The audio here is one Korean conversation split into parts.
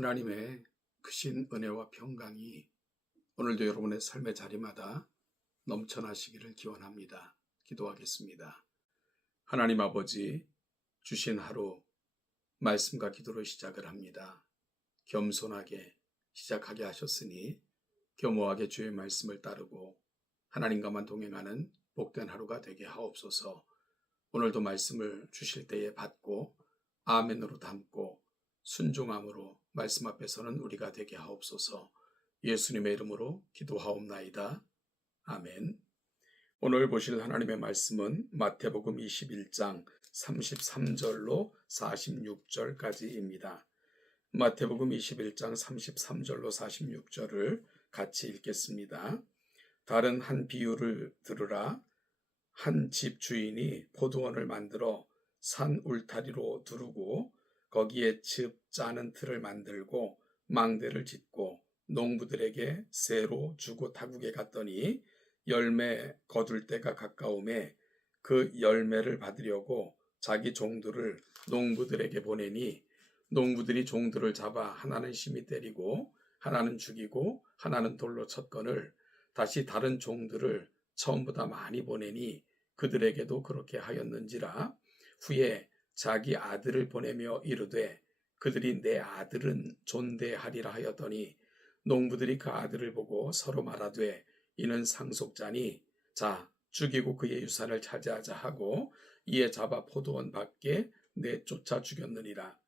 하나님의 크신 은혜와 평강이 오늘도 여러분의 삶의 자리마다 넘쳐나시기를 기원합니다. 기도하겠습니다. 하나님 아버지, 주신 하루 말씀과 기도로 시작을 합니다. 겸손하게 시작하게 하셨으니 겸허하게 주의 말씀을 따르고 하나님과만 동행하는 복된 하루가 되게 하옵소서. 오늘도 말씀을 주실 때에 받고 아멘으로 담고 순종함으로 말씀 앞에서는 우리가 되게 하옵소서. 예수님의 이름으로 기도하옵나이다. 아멘. 오늘 보실 하나님의 말씀은 마태복음 21장 33절로 46절까지입니다. 마태복음 21장 33절로 46절을 같이 읽겠습니다. 다른 한 비유를 들으라. 한 집 주인이 포도원을 만들어 산 울타리로 두르고 거기에 즙 짜는 틀을 만들고 망대를 짓고 농부들에게 새로 주고 타국에 갔더니 열매 거둘 때가 가까움에 그 열매를 받으려고 자기 종들을 농부들에게 보내니 농부들이 종들을 잡아 하나는 심히 때리고 하나는 죽이고 하나는 돌로 쳤거늘 다시 다른 종들을 처음보다 많이 보내니 그들에게도 그렇게 하였는지라. 후에 자기 아들을 보내며 이르되 그들이 내 아들은 존대하리라 하였더니 농부들이 그 아들을 보고 서로 말하되 이는 상속자니 자 죽이고 그의 유산을 차지하자 하고 이에 잡아 포도원 밖에 내쫓아 죽였느니라.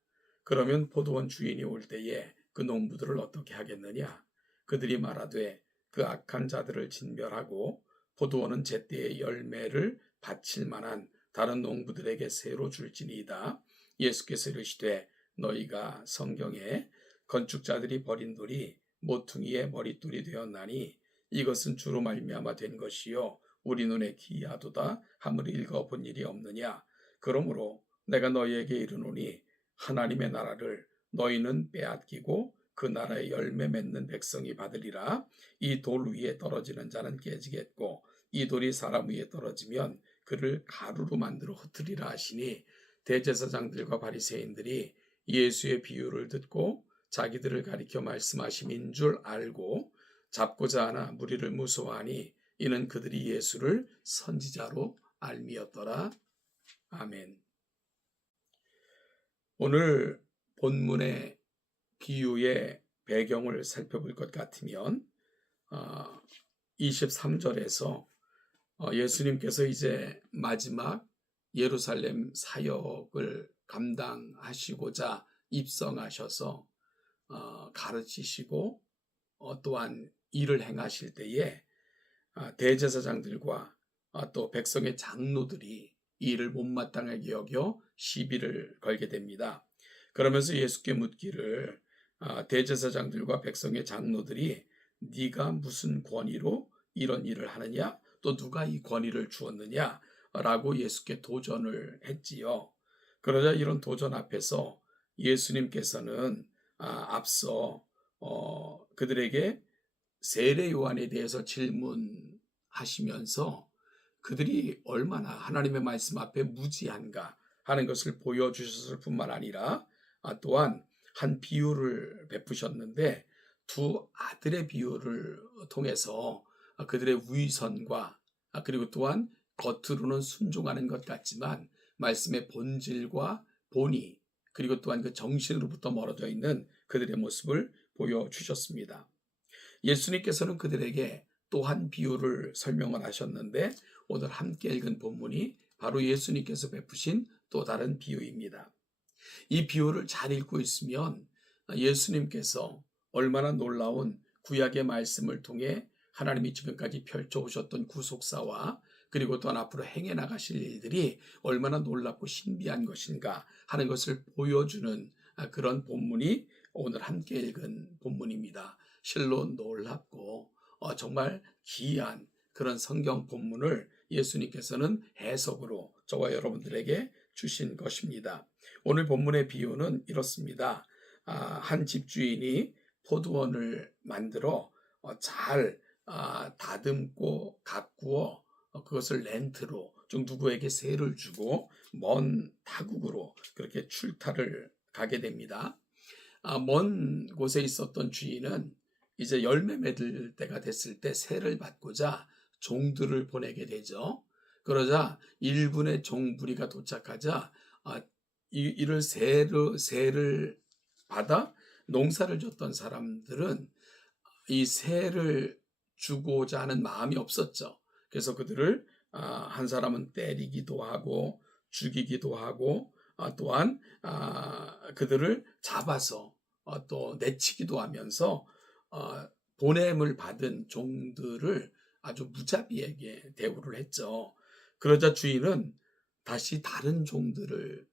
그러면 포도원 주인이 올 때에 그 농부들을 어떻게 하겠느냐? 그들이 말하되 그 악한 자들을 진멸하고 포도원은 제때의 열매를 바칠 만한 다른 농부들에게 새로 줄지니이다. 예수께서 이르시되 너희가 성경에 건축자들이 버린 돌이 모퉁이의 머릿돌이 되었나니 이것은 주로 말미암아 된 것이요 우리 눈에 기이하도다 함을 읽어본 일이 없느냐. 그러므로 내가 너희에게 이르노니 하나님의 나라를 너희는 빼앗기고 그 나라의 열매 맺는 백성이 받으리라. 이 돌 위에 떨어지는 자는 깨지겠고 이 돌이 사람 위에 떨어지면 그를 가루로 만들어 흩으리라 하시니 대제사장들과 바리새인들이 예수의 비유를 듣고 자기들을 가리켜 말씀하심인 줄 알고 잡고자 하나 무리를 무서워하니 이는 그들이 예수를 선지자로 알미었더라. 아멘. 오늘 본문의 비유의 배경을 살펴볼 것 같으면 23절에서 예수님께서 이제 마지막 예루살렘 사역을 감당하시고자 입성하셔서 가르치시고 또한 일을 행하실 때에 대제사장들과 또 백성의 장로들이 이 일을 못마땅하게 여겨 시비를 걸게 됩니다. 그러면서 예수께 묻기를 대제사장들과 백성의 장로들이 네가 무슨 권위로 이런 일을 하느냐? 또 누가 이 권위를 주었느냐? 라고 예수께 도전을 했지요. 그러자 이런 도전 앞에서 예수님께서는 앞서 그들에게 세례 요한에 대해서 질문하시면서 그들이 얼마나 하나님의 말씀 앞에 무지한가 하는 것을 보여주셨을 뿐만 아니라 또한 한 비유를 베푸셨는데 두 아들의 비유를 통해서 그들의 위선과 그리고 또한 겉으로는 순종하는 것 같지만 말씀의 본질과 본의 그리고 또한 그 정신으로부터 멀어져 있는 그들의 모습을 보여주셨습니다. 예수님께서는 그들에게 또 한 비유를 설명을 하셨는데 오늘 함께 읽은 본문이 바로 예수님께서 베푸신 또 다른 비유입니다. 이 비유를 잘 읽고 있으면 예수님께서 얼마나 놀라운 구약의 말씀을 통해 하나님이 지금까지 펼쳐오셨던 구속사와 그리고 또한 앞으로 행해 나가실 일들이 얼마나 놀랍고 신비한 것인가 하는 것을 보여주는 그런 본문이 오늘 함께 읽은 본문입니다. 실로 놀랍고 정말 기이한 그런 성경 본문을 예수님께서는 해석으로 저와 여러분들에게 주신 것입니다. 오늘 본문의 비유는 이렇습니다. 한 집주인이 포도원을 만들어 잘 다듬고 가꾸어 그것을 렌트로 좀 누구에게 세를 주고 먼 타국으로 그렇게 출타를 가게 됩니다. 먼 곳에 있었던 주인은 이제 열매 맺을 때가 됐을 때 세를 받고자 종들을 보내게 되죠. 그러자 1분의 종부리가 도착하자 이를 세를 받아 농사를 졌던 사람들은 이 세를 주고자 하는 마음이 없었죠. 그래서 그들을 한 사람은 때리기도 하고 죽이기도 하고 또한 그들을 잡아서 또 내치기도 하면서 보냄을 받은 종들을 아주 무자비하게 대우를 했죠. 그러자 주인은 다시 다른 종들을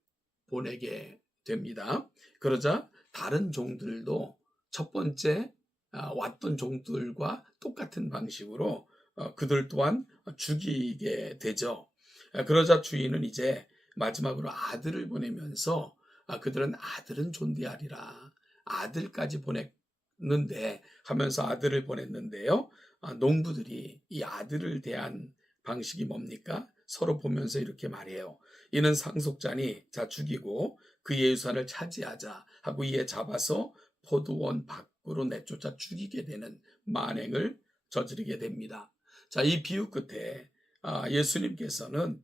보내게 됩니다. 그러자 다른 종들도 첫 번째 왔던 종들과 똑같은 방식으로 그들 또한 죽이게 되죠. 그러자 주인은 이제 마지막으로 아들을 보내면서 그들은 아들은 존대하리라. 아들까지 보냈는데 하면서 아들을 보냈는데요. 농부들이 이 아들을 대한 방식이 뭡니까? 서로 보면서 이렇게 말해요. 이는 상속자니 자 죽이고 그의 유산을 차지하자 하고 이에 잡아서 포도원 밖으로 내쫓아 죽이게 되는 만행을 저지르게 됩니다. 자, 이 비유 끝에 예수님께서는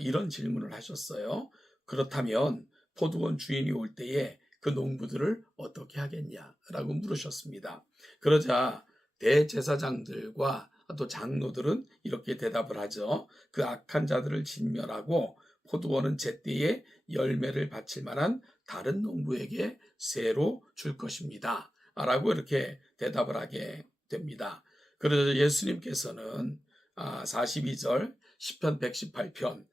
이런 질문을 하셨어요. 그렇다면 포도원 주인이 올 때에 그 농부들을 어떻게 하겠냐라고 물으셨습니다. 그러자 대제사장들과 또 장로들은 이렇게 대답을 하죠. 그 악한 자들을 진멸하고 포도원은 제때에 열매를 바칠 만한 다른 농부에게 새로 줄 것입니다. 라고 이렇게 대답을 하게 됩니다. 그래서 예수님께서는 42절 시편 118편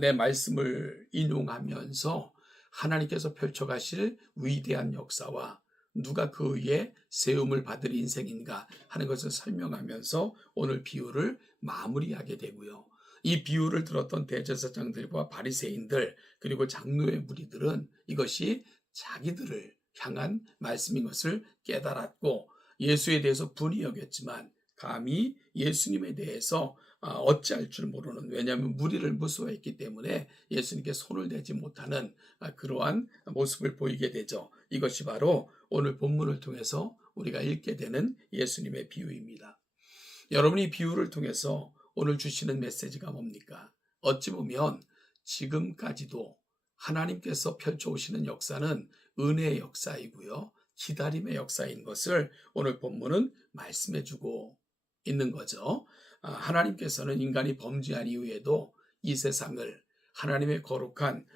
내 말씀을 인용하면서 하나님께서 펼쳐가실 위대한 역사와 누가 그 위에 세움을 받을 인생인가 하는 것을 설명하면서 오늘 비유를 마무리하게 되고요. 이 비유를 들었던 대제사장들과 바리새인들 그리고 장로의 무리들은 이것이 자기들을 향한 말씀인 것을 깨달았고 예수에 대해서 분이 여겼지만 감히 예수님에 대해서 어찌할 줄 모르는, 왜냐하면 무리를 무서워했기 때문에 예수님께 손을 대지 못하는 그러한 모습을 보이게 되죠. 이것이 바로 오늘 본문을 통해서 우리가 읽게 되는 예수님의 비유입니다. 여러분이 비유를 통해서 오늘 주시는 메시지가 뭡니까? 어찌 보면 지금까지도 하나님께서 펼쳐오시는 역사는 은혜의 역사이고요. 기다림의 역사인 것을 오늘 본문은 말씀해주고 있는 거죠. 하나님께서는 인간이 범죄한 이후에도 이 세상을 하나님의 거룩한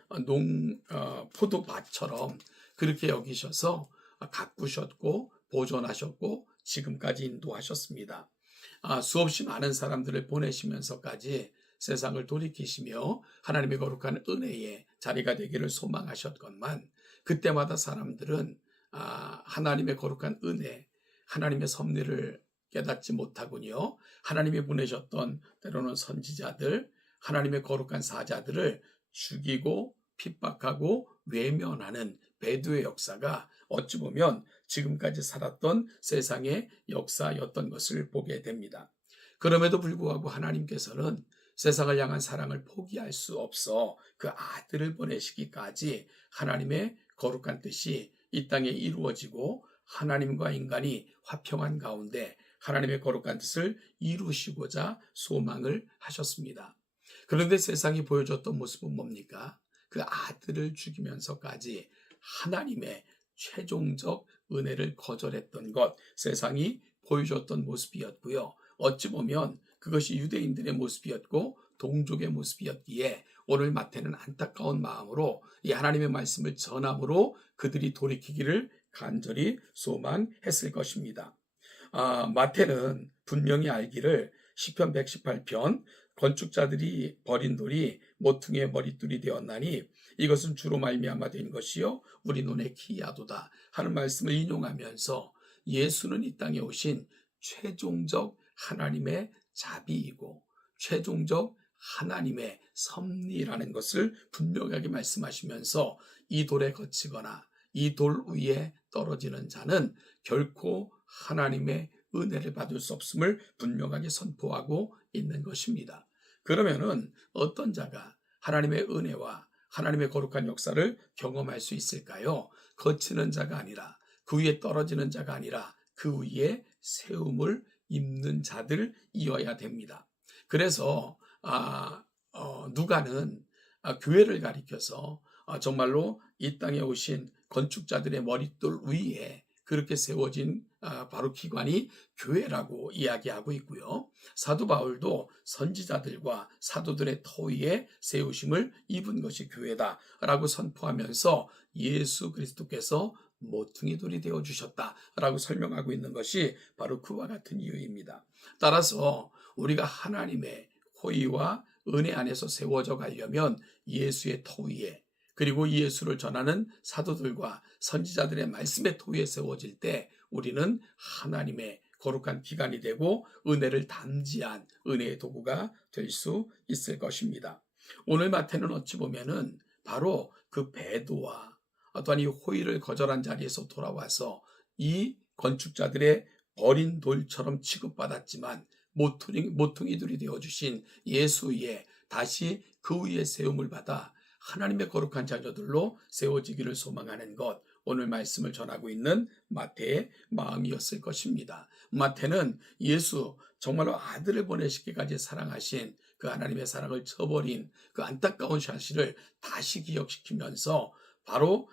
포도밭처럼 그렇게 여기셔서 가꾸셨고 보존하셨고 지금까지 인도하셨습니다. 수없이 많은 사람들을 보내시면서까지 세상을 돌이키시며 하나님의 거룩한 은혜의 자리가 되기를 소망하셨건만 그때마다 사람들은 하나님의 거룩한 은혜, 하나님의 섭리를 깨닫지 못하군요. 하나님이 보내셨던 때로는 선지자들, 하나님의 거룩한 사자들을 죽이고 핍박하고 외면하는 배도의 역사가 어찌 보면 지금까지 살았던 세상의 역사였던 것을 보게 됩니다. 그럼에도 불구하고 하나님께서는 세상을 향한 사랑을 포기할 수 없어 그 아들을 보내시기까지 하나님의 거룩한 뜻이 이 땅에 이루어지고 하나님과 인간이 화평한 가운데 하나님의 거룩한 뜻을 이루시고자 소망을 하셨습니다. 그런데 세상이 보여줬던 모습은 뭡니까? 그 아들을 죽이면서까지 하나님의 최종적 은혜를 거절했던 것, 세상이 보여줬던 모습이었고요. 어찌 보면 그것이 유대인들의 모습이었고 동족의 모습이었기에 오늘 마태는 안타까운 마음으로 이 하나님의 말씀을 전함으로 그들이 돌이키기를 간절히 소망했을 것입니다. 마태는 분명히 알기를 시편 118편 건축자들이 버린 돌이 모퉁이의 머릿돌이 되었나니 이것은 주로 말미암아 된 것이요 우리 눈에 기이하도다 하는 말씀을 인용하면서 예수는 이 땅에 오신 최종적 하나님의 자비이고 최종적 하나님의 섭리라는 것을 분명하게 말씀하시면서 이 돌에 거치거나 이 돌 위에 떨어지는 자는 결코 하나님의 은혜를 받을 수 없음을 분명하게 선포하고 있는 것입니다. 그러면은 어떤 자가 하나님의 은혜와 하나님의 거룩한 역사를 경험할 수 있을까요? 거치는 자가 아니라, 그 위에 떨어지는 자가 아니라 그 위에 세움을 입는 자들이어야 됩니다. 그래서 누가는 교회를 가리켜서 정말로 이 땅에 오신 건축자들의 머릿돌 위에 그렇게 세워진 바로 기관이 교회라고 이야기하고 있고요. 사도 바울도 선지자들과 사도들의 터 위에 세우심을 입은 것이 교회다라고 선포하면서 예수 그리스도께서 모퉁이 돌이 되어 주셨다라고 설명하고 있는 것이 바로 그와 같은 이유입니다. 따라서 우리가 하나님의 호의와 은혜 안에서 세워져 가려면 예수의 터 위에, 그리고 예수를 전하는 사도들과 선지자들의 말씀의 터 위에 세워질 때 우리는 하나님의 거룩한 기관이 되고 은혜를 담지한 은혜의 도구가 될 수 있을 것입니다. 오늘 마태는 어찌 보면은 바로 그 배도와 또한 이 호의를 거절한 자리에서 돌아와서 이 건축자들의 버린 돌처럼 취급받았지만 모퉁이들이 되어주신 예수 위에 다시 그 위에 세움을 받아 하나님의 거룩한 자녀들로 세워지기를 소망하는 것, 오늘 말씀을 전하고 있는 마태의 마음이었을 것입니다. 마태는 예수, 정말로 아들을 보내시기까지 사랑하신 그 하나님의 사랑을 저버린 그 안타까운 사실을 다시 기억시키면서 바로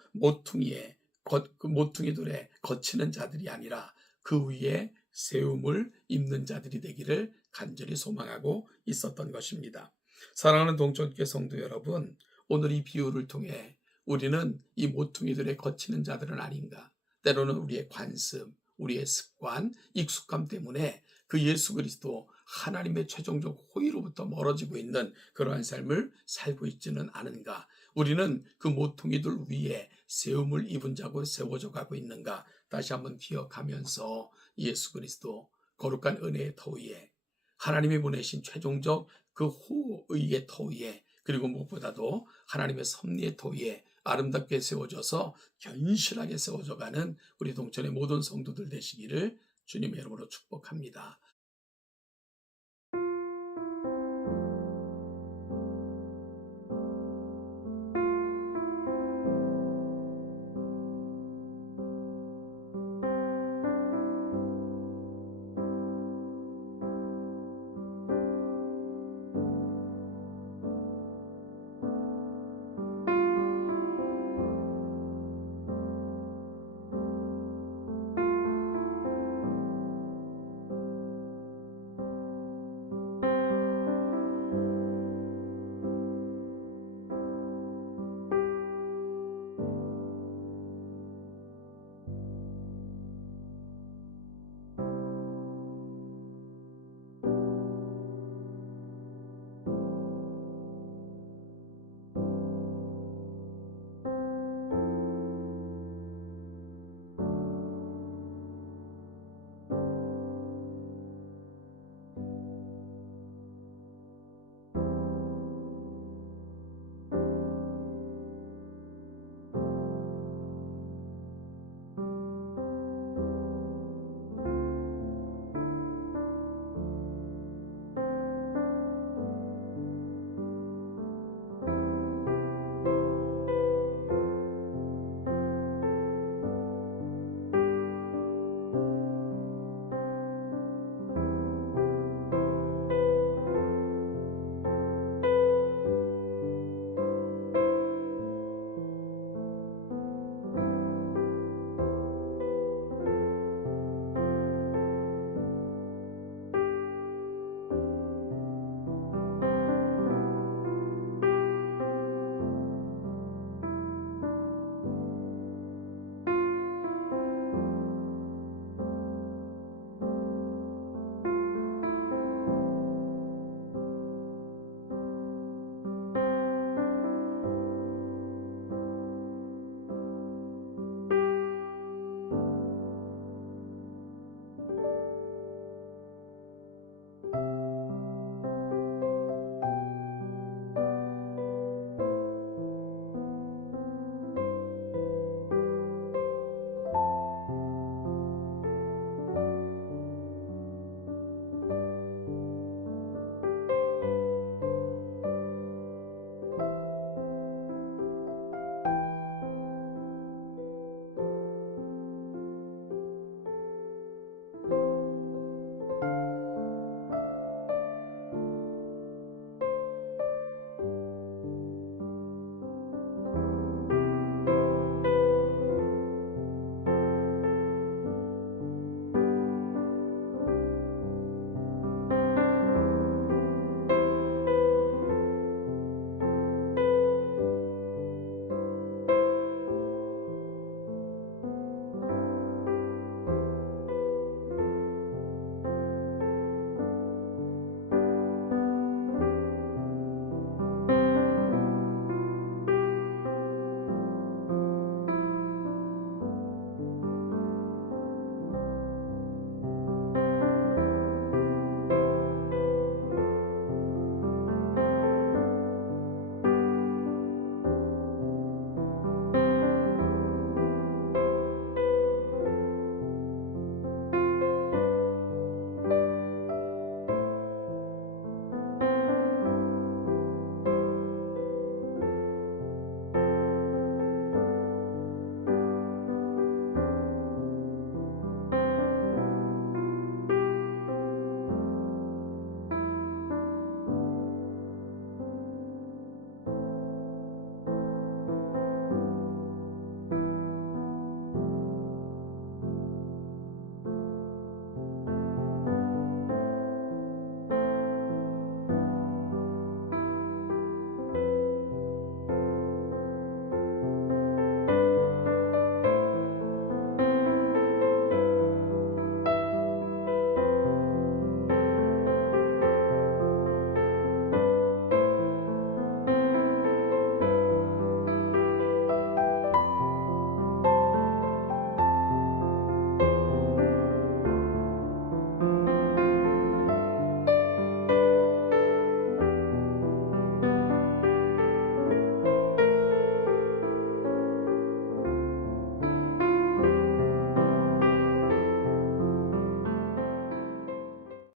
그 모퉁이들에 거치는 자들이 아니라 그 위에 세움을 입는 자들이 되기를 간절히 소망하고 있었던 것입니다. 사랑하는 동천교회 성도 여러분, 오늘 이 비유를 통해 우리는 이 모퉁이들에 거치는 자들은 아닌가, 때로는 우리의 관습, 우리의 습관, 익숙함 때문에 그 예수 그리스도 하나님의 최종적 호의로부터 멀어지고 있는 그러한 삶을 살고 있지는 않은가, 우리는 그 모퉁이들 위에 세움을 입은 자고 세워져 가고 있는가, 다시 한번 기억하면서 예수 그리스도 거룩한 은혜의 터 위에, 하나님이 보내신 최종적 그 호의의 터 위에, 그리고 무엇보다도 하나님의 섭리의 터 위에 아름답게 세워져서 견실하게 세워져가는 우리 동천의 모든 성도들 되시기를 주님의 이름으로 축복합니다.